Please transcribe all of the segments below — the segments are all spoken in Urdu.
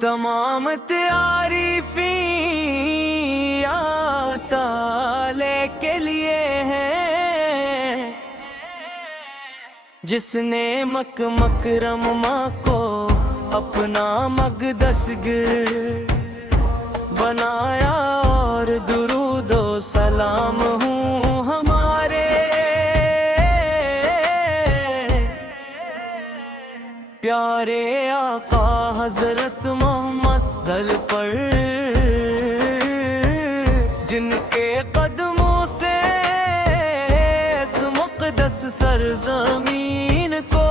تمام تعریفیں تعالی کے لیے ہیں، جس نے مکرم ماں کو اپنا مقدس گر بنایا، اور درود و سلام ہوں ہمارے پیارے آقا حضرت محمد دل پر، جن کے قدموں سے اس مقدس سرزمین کو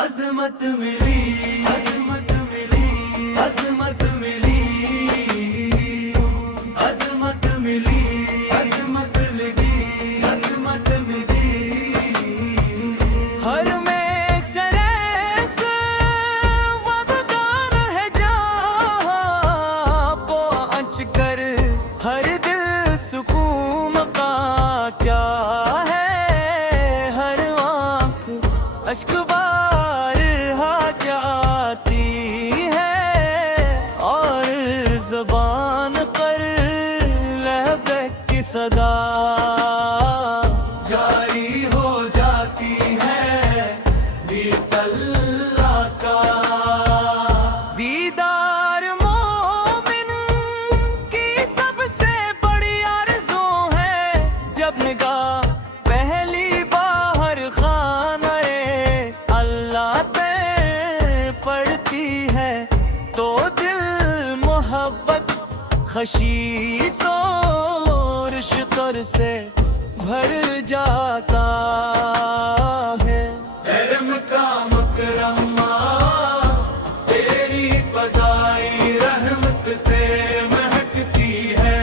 عظمت ملی، عظمت ملی، عظمت ملی، عظمت ملی، عظمت لگی، عظمت ملی۔ ہر میں شریف وفادار ہے جہاں پہنچ کر، ہر دل سکون کا کیا ہے، ہر آنکھ اشک بار جاتی ہے، اور زبان پر لبیک کی صدا جاری ہو جاتی ہے، بیت اللہ کا دیدار مومن کی سب سے بڑی آرزو ہے، جب نگاہ پہلی باہر خانہ اللہ پہ پڑتی ہے، تو دل محبت خشی تو شکر سے بھر جاتا ہے۔ کرم کا مکرم ماں تیری فضائی رحمت سے مہکتی ہے،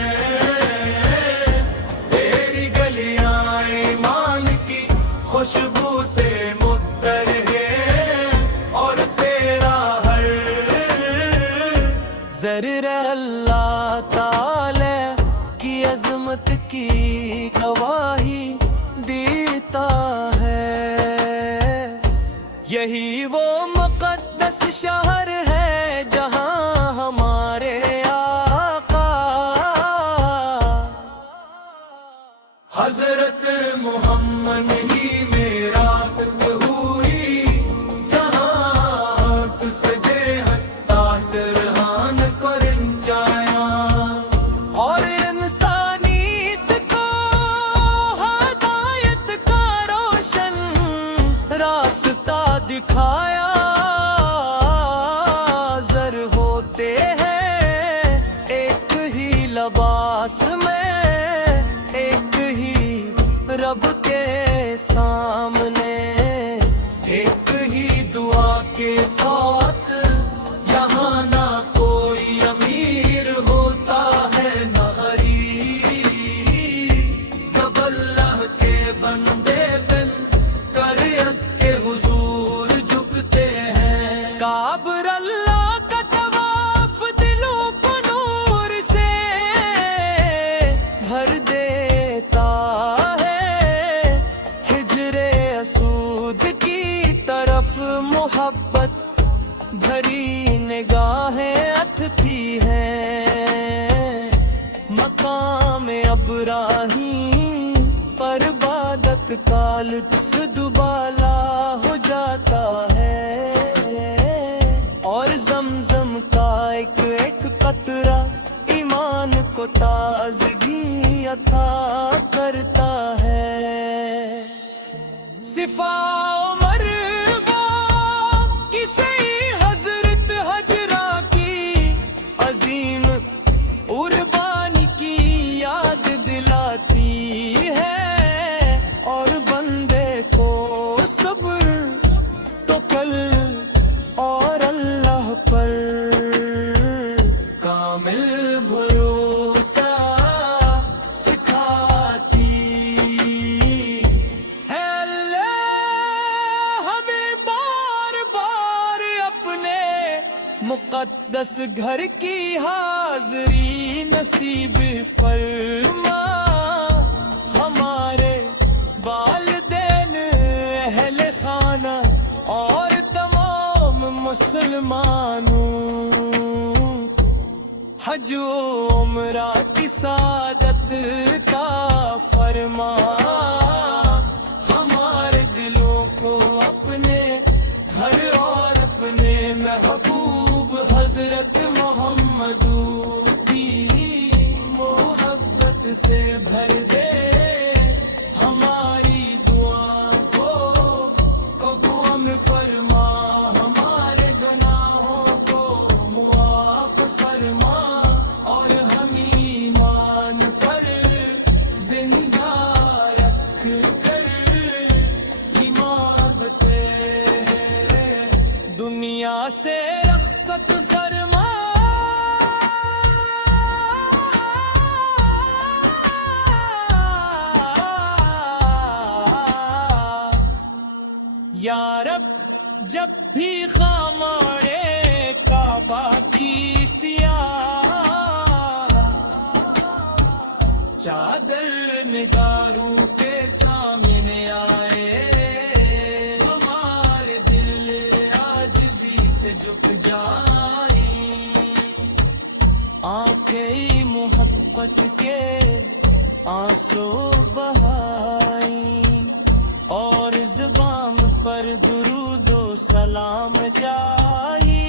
تیری گلیاں ایمان کی خوشبو سے متر ہے، اور تیرا ہر ذرہ اللہ تعالی کی عظمت کی گواہی دیتا ہے۔ یہی وہ مقدس شہر ہے جہاں ہمارے آقا حضرت محمد ہی میرا ہوئی، جہاں سجے حتات رہان کو رنچایا، اور انسانیت کو ہدایت کا روشن راستہ دکھایا۔ زر ہوتے ہیں ایک ہی لباس میں، ایک ہی رب کے سامنے، ایک ہی دعا کے ساتھ، یہاں نہ کوئی امیر ہوتا ہے نہ غریب، سب اللہ کے بندے بن کر اس کے حضور جھکتے ہیں۔ کعبہ اللہ کا طواف دلوں کو نور سے بھر دیتا ہے، ہجر اسود کی طرف محبت بھری نگاہیں اٹھتی ہیں، مقام ابراہیم پر عبادت کا لطف دوبالا ہو جاتا ہے، اور زمزم کا ایک ایک قطرہ ایمان کو تازگی عطا کرتا ہے۔ صفا و مروہ کی سعی حضرت حجرہ کی عظیم قربانی کی یاد دلاتی ہے، اور بندے کو صبر توکل اور اللہ پر کامل بھروسہ سکھاتی ہے۔ اللہ ہمیں بار بار اپنے مقدس گھر کی حاضری نصیب فرما، ہمارے والدین اہل مسلمانوں، حج و عمرہ کی سعادت کا فرمان، ہمارے دلوں کو اپنے گھر اور اپنے محبوب حضرت محمد کی محبت سے بھر دے، ہماری دعا کو قبول فرما، ہمارے گناہوں کو معاف فرما، اور ہم ایمان پر زندہ رکھ کر ایمان تیرے دنیا سے رخصت فرما۔ یا رب جب بھی خاموڑے کعبہ کی سیاہ چادر نگاروں کے سامنے آئے، ہمارے دل عاجزی سے جھک جائیں، آنکھیں محبت کے آنسو بہائیں، اور زبان پر درود و سلام جاری،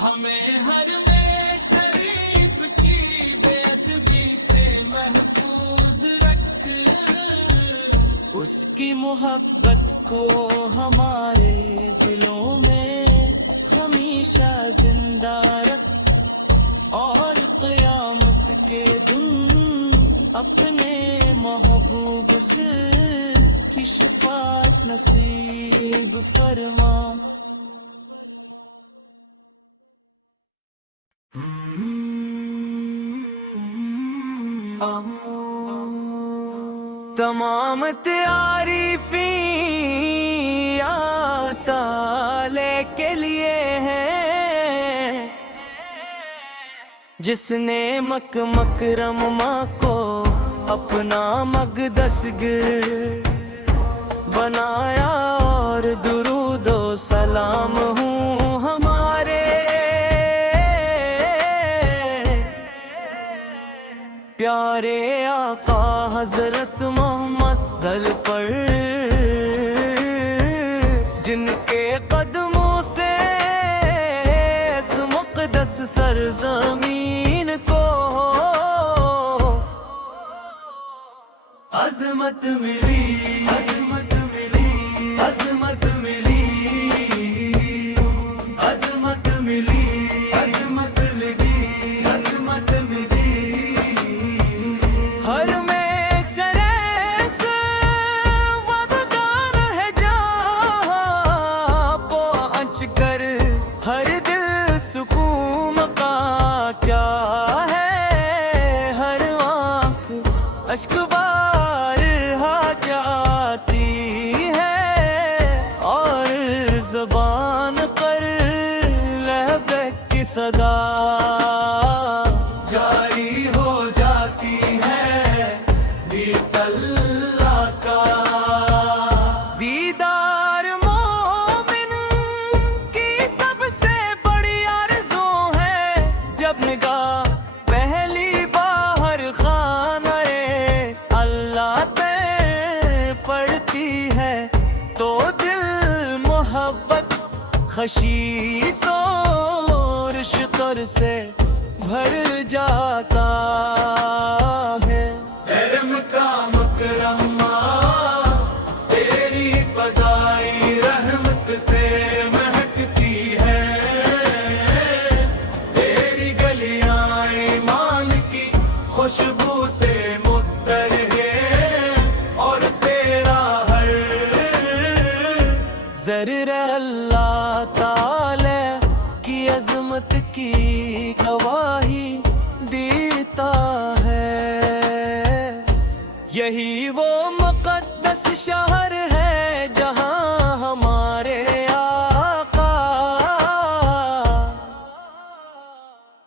ہمیں ہر میں شریف کی بے ادبی سے محفوظ رکھ، اس کی محبت کو ہمارے دلوں میں ہمیشہ زندہ رکھ، اور قیامت کے دن اپنے محبوب سے کی شفاعت نصیب فرما۔ تمام تعریفیں تعالی کے لیے ہیں، جس نے مکہ مکرمہ کو اپنا مقدس گر بنایا، اور درود و سلام ہوں ہمارے پیارے آقا حضرت محمد دل پر، جن کے قدموں سے اس مقدس سرزمین کو عظمت ملی، عظمت ملی، عظمت ملی، عظمت ملی، عظمت لگی، عظمت ملی، ہر میں شریف وفادار ہے جہاں پہنچ کر، ہر دل سکون کا کیا ہے، ہر آنکھ اشک بار ہا جاتی ہے، اور زبان پر لبیک کی صدا جاری ہو جاتی ہے، بیت اللہ کا دیدار مومن کی سب سے بڑی آرزو ہے، جب نگاہ پہلی باہر خانہ اللہ پہ پڑتی ہے، تو دل محبت خشی طور شکر سے بھر جاتا ہے۔ علم کا مکرمہ تیری فضائی رحمت سے مہکتی ہے، تیری گلیاں ایمان کی خوشبو سے مطر ہے، اور تیرا ہر ذرہ اللہ تعالی کی عظمت کی گواہی دیتا ہے۔ یہی وہ مقدس شہر ہے جہاں ہمارے آقا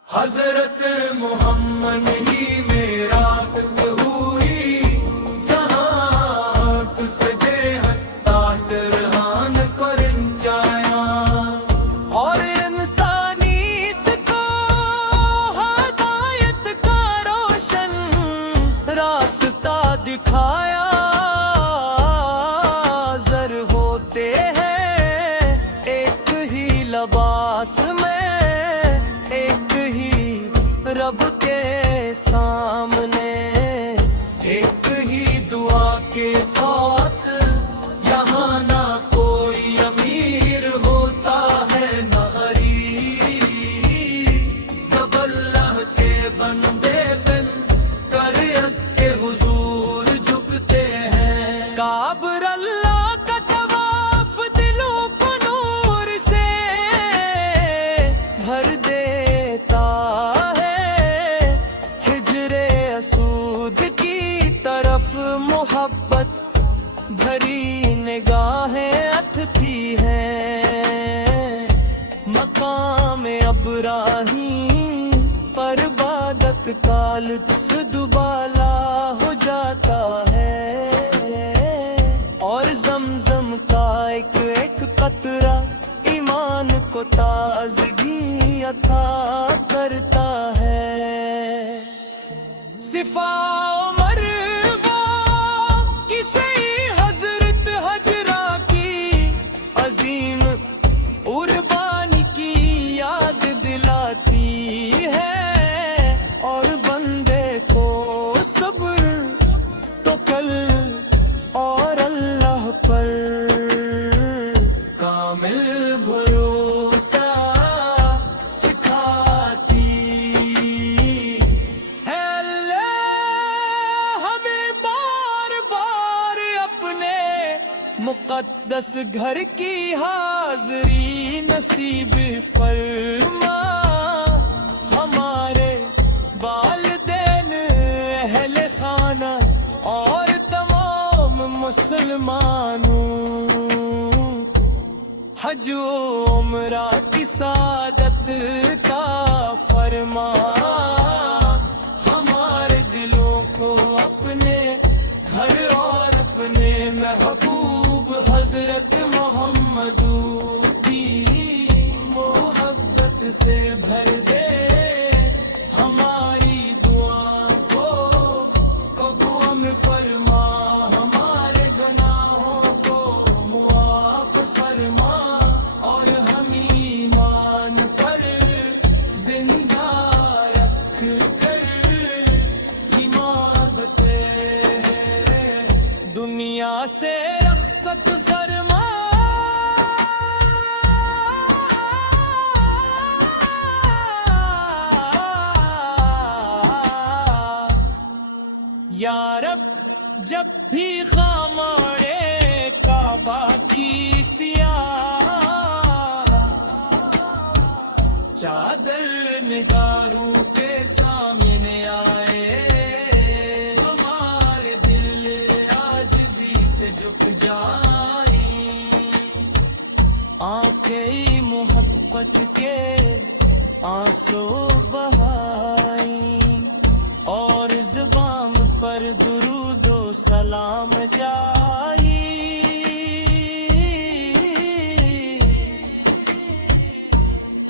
حضرت محمد ہی میرا ہوئی، جہاں سجے سب کے سامنے، ایک ہی دعا کے ساتھ یہاں نہ کوئی امیر ہوتا ہے نہ غریب، سب اللہ کے بندے بن کر اس کے حضور جھکتے ہیں۔ کعبہ اللہ کا طواف دلوں کو نور سے بھر دیتا ہے، ہجر اسود کی طرف محبت بھری نگاہیں اتھتی ہیں، مقام ابراہیم پر عبادت کا لطف دوبالا ہو جاتا ہے، اور زمزم کا ایک ایک قطرہ ایمان کو تازگی عطا کرتا ہے۔ صفا و مروہ کی سعی حضرت حجرہ کی عظیم قربانی کی یاد دلاتی ہے، اور بندے کو صبر تو کل اور اللہ پر کامل بھروسہ سکھاتی ہے۔ اللہ ہمیں بار بار اپنے مقدس گھر کی حاضری نصیب فرما، ہمارے والدین، اہل خانہ اور تمام مسلمانوں، حج و عمرہ کی سعادت عطا فرما، ہمارے دلوں کو اپنے گھر اور اپنے محبوب حضرت محمد کی محبت سے بھر دے، ہماری دعا کو قبول فرما، ہمارے گناہوں کو معاف فرما، اور ہم ایمان پر زندہ رکھ کر ایمانتے دنیا سے رخصت فرما۔ یا رب جب بھی خاموڑے کعبہ کی سیاہ چادر نگاروں کے سامنے آئے، ہمارے دل عاجزی سے جھک جائیں، آنکھیں محبت کے آنسو بہائیں، اور زبان پر درود و سلام جائی،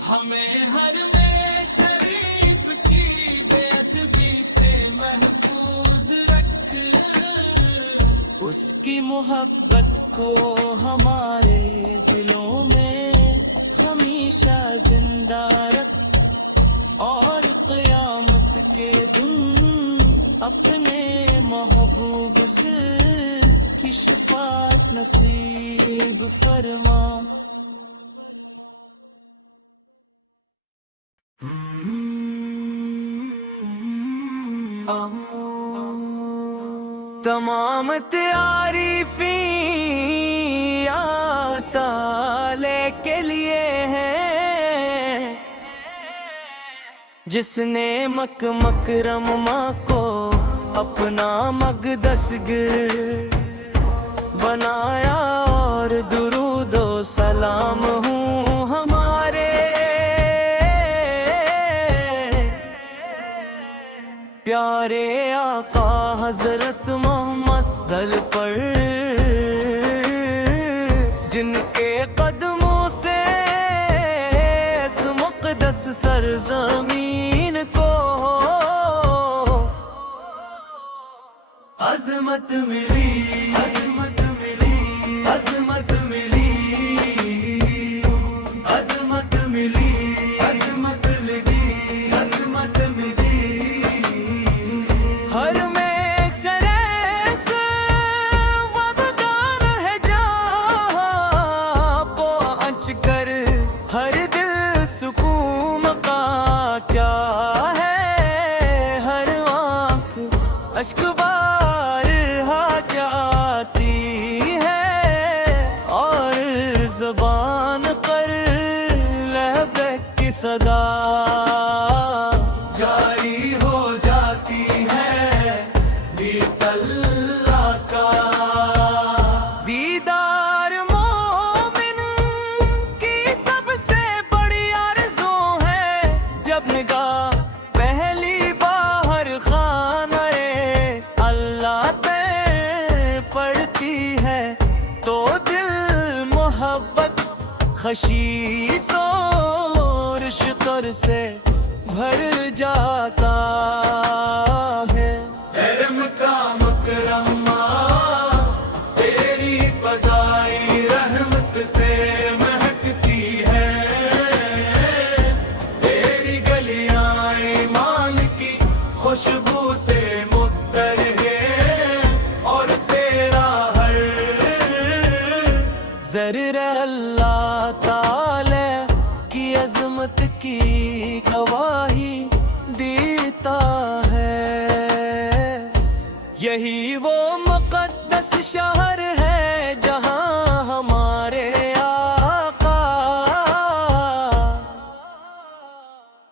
ہمیں ہر میں شریف کی بے ادبی سے محفوظ رکھ، اس کی محبت کو ہمارے دلوں میں ہمیشہ زندہ رکھ، اور قیامت کے دن اپنے محبوب سے کی شفاعت نصیب فرما۔ تمام تعریفیں تعالی کے لیے ہیں، جس نے مکرم ماں کو اپنا مقدس گر بنایا، اور درود و سلام ہوں ہمارے پیارے آقا حضرت محمد دل پر، جن کے قدموں سے اس مقدس سرزمین کو عظمت ملی، عظمت ملی، عظمت ملی، عظمت ملی، عظمت ملی، عظمت ملی، اشک بارہا کیا آتی ہے اور زبان پر لبیک کی صدا جاری ہو جاتی ہے بیت اللہ کا دیدار مومن کی سب سے بڑی آرزو ہے جب نگاہ پہلی باہر خانہ اللہ پہ پڑتی ہے تو دل محبت خشی تو شکر سے بھر جاتا ہے اے مکہ مکرمہ تیری فضائی رحمت سے مہکتی ہے تیری گلیاں ایمان کی خوشبو سے متر ہے اور تیرا ہر ذرہ اللہ تعالی کی عظمت کی گواہی دیتا ہے یہی وہ مقدس شہر ہے جہاں ہمارے آقا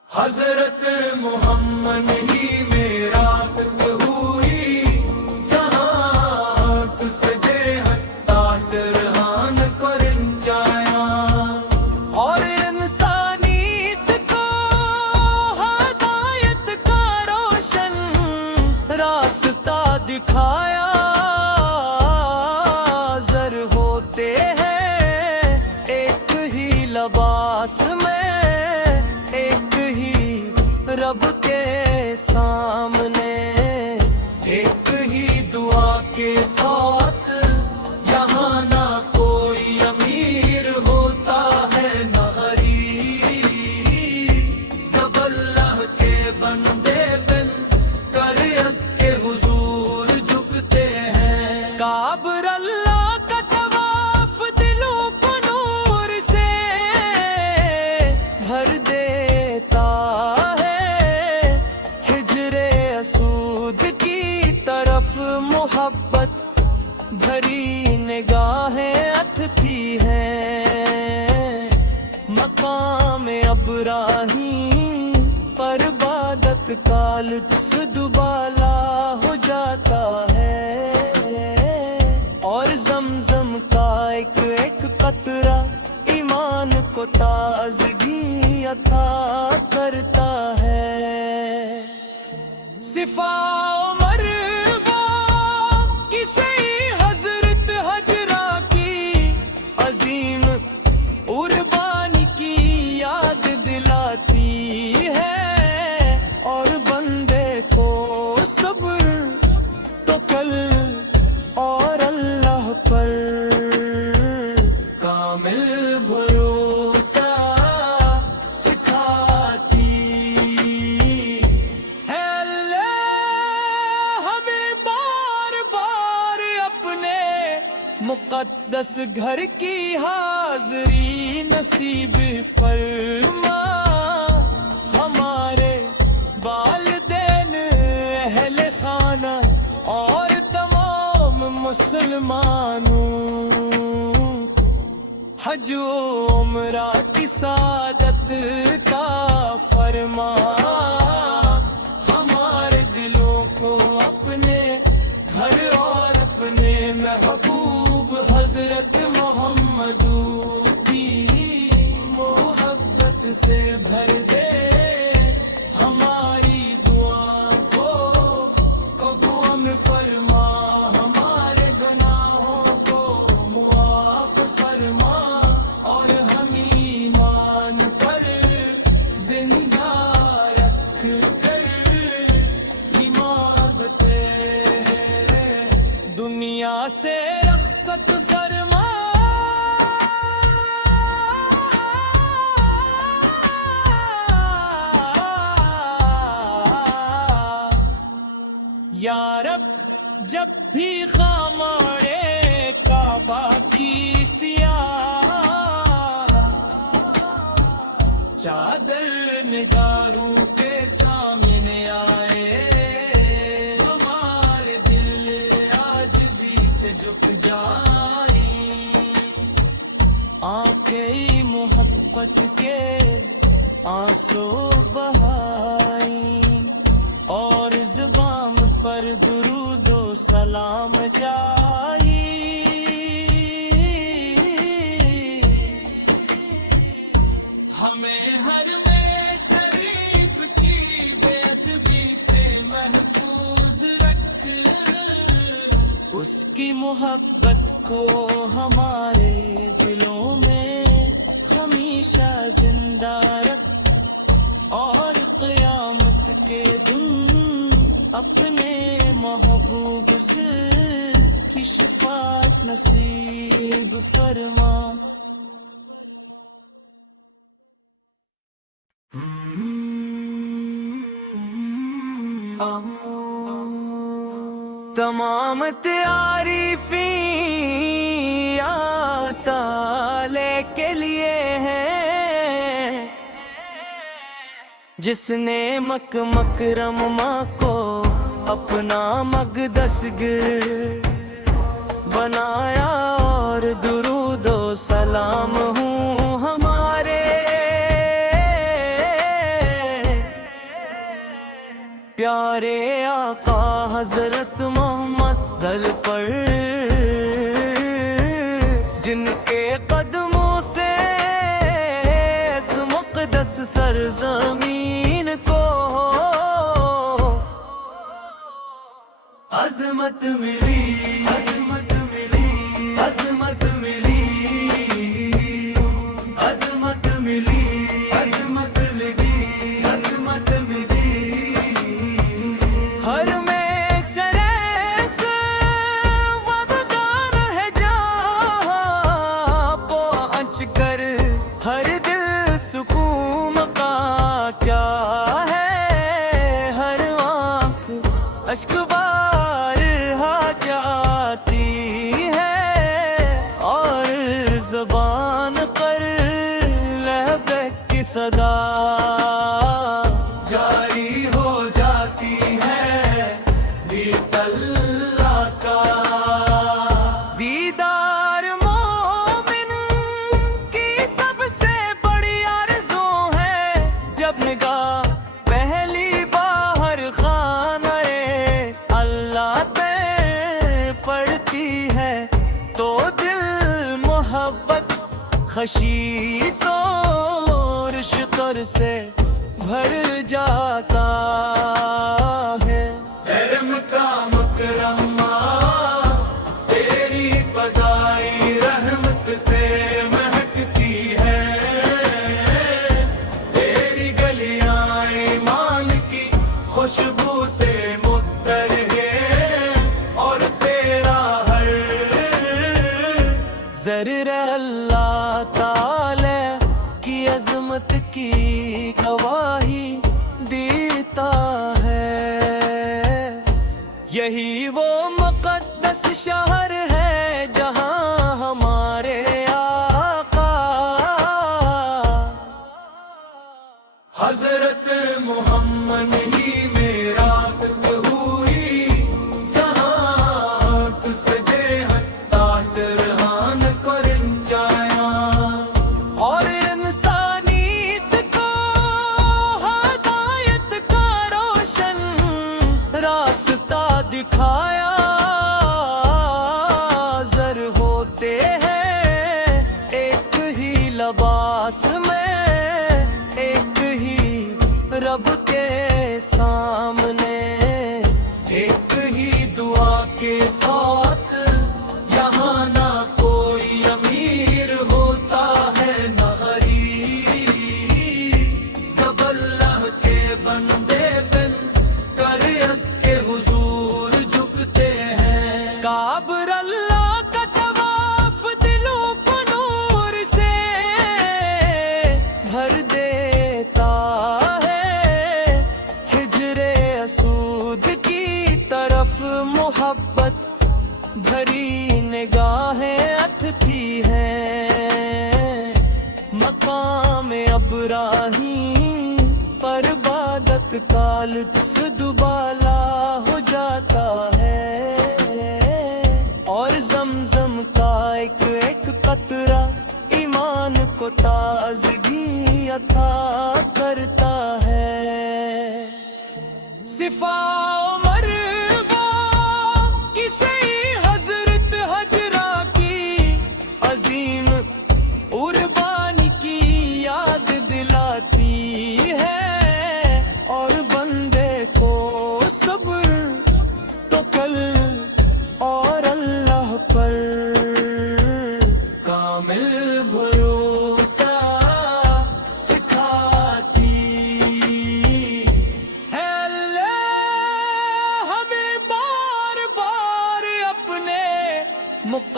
حضرت محمد ہی میں رات ہوئی جہاں سجے حتات رہان کرن چایا اور انسانیت کو ہدایت کا روشن راستہ دکھایا زر ہوتے ہیں ایک ہی لباس میں ایک ہی رب کے سامنے ایک ہی دعا کے ساتھ یہاں نہ کوئی امیر ہوتا ہے نہ غریب سب اللہ کے بندے بن کر اس کے حضور جھکتے ہیں کعبہ اللہ کا طواف دلوں کو نور سے بھر دیتا ہے ہجر اسود کی طرف محبت بھری نگاہیں اتھتی ہیں مقام ابراہیم پر عبادت کا لطف دوبالا ہو جاتا ہے اور زمزم کا ایک ایک قطرہ ایمان کو تازگی عطا کرتا ہے صفا و مروہ کی سعی حضرت حجرہ کی عظیم قربانی کی یاد دلاتی ہے اور بندے کو صبر توکل اور اللہ پر کامل بھروسہ سکھاتی ہے اللہ ہمیں بار بار اپنے مقدس گھر کی حاضری نصیب فرما ہمارے والدین اہل خانہ اور تمام مسلمانوں حج و عمرہ کی سعادت عطا فرما ہمارے دلوں کو اپنے گھر اور اپنے محبوب حضرت محمد کی محبت سے بھر دے ہماری دعا کو قبول فرما ہمارے گناہوں کو معاف فرما اور ہم ایمان پر زندہ رکھ کر ایمان تیرے دنیا سے رخصت فرما یا رب جب بھی خاموڑے کعبہ کی سیاہ چادر نگاروں کے سامنے آئے ہمارے پر درود و سلام جائی، ہمیں ہر میں شریف کی بے ادبی سے محفوظ رکھ، اس کی محبت کو ہمارے دلوں میں ہمیشہ زندہ رکھ، اور قیامت کے دن اپنے محبوب سے کی شفاعت نصیب فرما۔ تمام تعریفیں تعالی کے لیے ہیں، جس نے مکرم کو اپنا مقدس گر بنایا، اور درود و سلام ہوں ہمارے پیارے آقا حضرت محمد دل پر، جن کے قدموں سے اس مقدس سرزمین کو عظمت ملی، عظمت ملی، عظمت ملی، عظمت ملی، عظمت لگی، عظمت ملی، ہر میں شریف وفادار ہے جہاں پہنچ کر، ہر دل سکون کا کیا ہے، ہر آنکھ اشک بار ہا جاتی ہے، اور زبان پر لبیک کی صدا جاری ہو جاتی ہے، بیت اللہ کا دیدار مومن کی سب سے بڑی آرزو ہے، جب نگاہ پہلی باہر خانہ اللہ پہ پڑتی ہے، تو دل محبت خشی تو شکر سے بھر جاتا ہے، علم کا مکرم تیری فضائی رحمت سے مہکتی ہے، تیری گلیاں ایمان کی خوشبو سے متر ہے، اور تیرا ہر ذرہ اللہ تعالی کی عظمت کی گواہی دیتا ہے، یہی وہ مقدس شہر ہے جہاں ہمارے آقا حضرت محمد ہی میرا ہوئی، جہاں سجے حتات رہان کرن جایا، اور انسانیت کو ہدایت کا روشن راستہ دکھایا، زر ہوتے ہیں ایک ہی لباس میں، ایک ہی رب کے سامنے، ایک ہی دعا کے ساتھ، یہاں نہ کوئی امیر ہوتا ہے نہ غریب، سب اللہ کے بندے بن کر اس کے حضور جھکتے ہیں، کعبہ اللہ کا طواف دلوں کو نور سے بھر دیتا ہے، ہجر اسود کی طرف محبت بھری نگاہیں اٹھتی ہیں، مقام ابراہیم پر عبادت کا لطف دوبالا ہو جاتا ہے، اور زمزم کا ایک ایک قطرہ ایمان کو تازگی عطا کرتا ہے، صفا عمر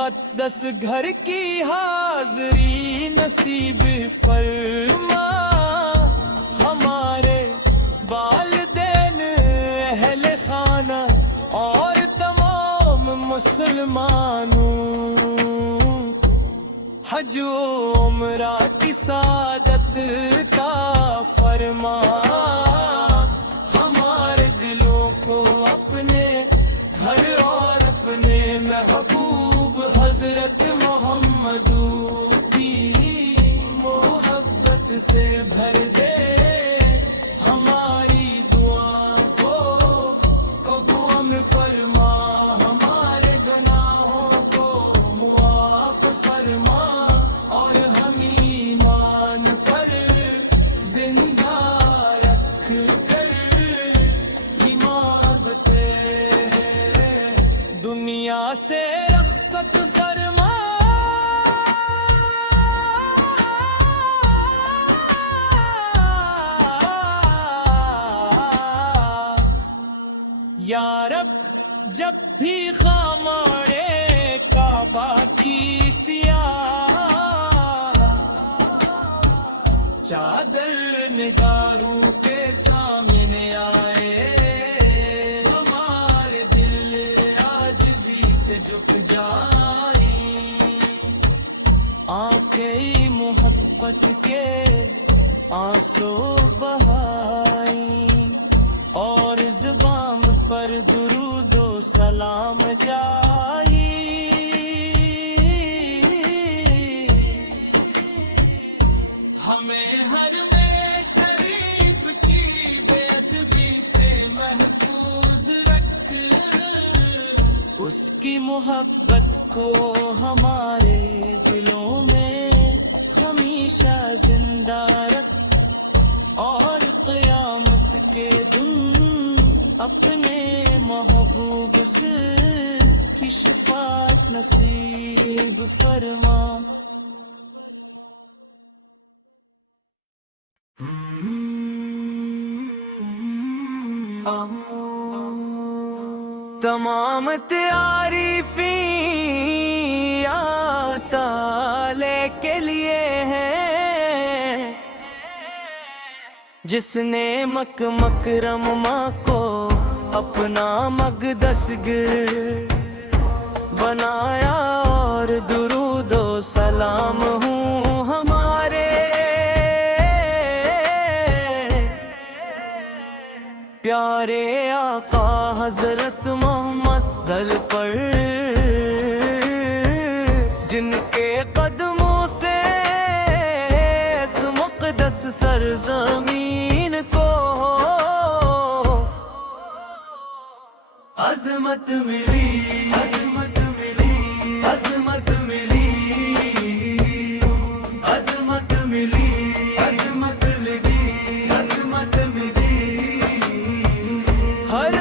مقدس گھر کی حاضری نصیب فرما، ہمارے والدین اہل خانہ اور تمام مسلمانوں، حج و عمرہ کی سعادت کا فرما، ہمارے دلوں کو اپنے گھر اور اپنے محبوب حضرت محمد کی محبت سے بھر دے، ہماری دعا کو قبول فرما، ہمارے گناہوں کو معاف فرما، اور ہم ایمان پر زندہ رکھ کر مانگتے ہیں، دنیا سے رخصت فرما، یا رب جب بھی خاموڑے کعبہ کی سیاہ چادر نگاروں کے سامنے آئے، ہمارے دل عاجزی سے جھک جائیں، آنکھیں محبت کے آنسو بہائیں، اور زبان پر درود و سلام جائیں، ہمیں ہر میں شریف کی بے ادبی سے محفوظ رکھ، اس کی محبت کو ہمارے دلوں میں ہمیشہ زندہ رکھ، اور قیامت کے دن اپنے محبوب سے کی شفاعت نصیب فرما۔ تمام تعریفیں تعالی کے لیے ہیں، جس نے مکرمہ کو اپنا مقدس گر بنایا، اور درود و سلام ہوں ہمارے پیارے آقا حضرت محمد دل پر، جن کے قدموں سے اس مقدس سرزمین کو عظمت ملی، عظمت ملی، عظمت ملی، عظمت ملی، عظمت ملی، عظمت ملی، ہر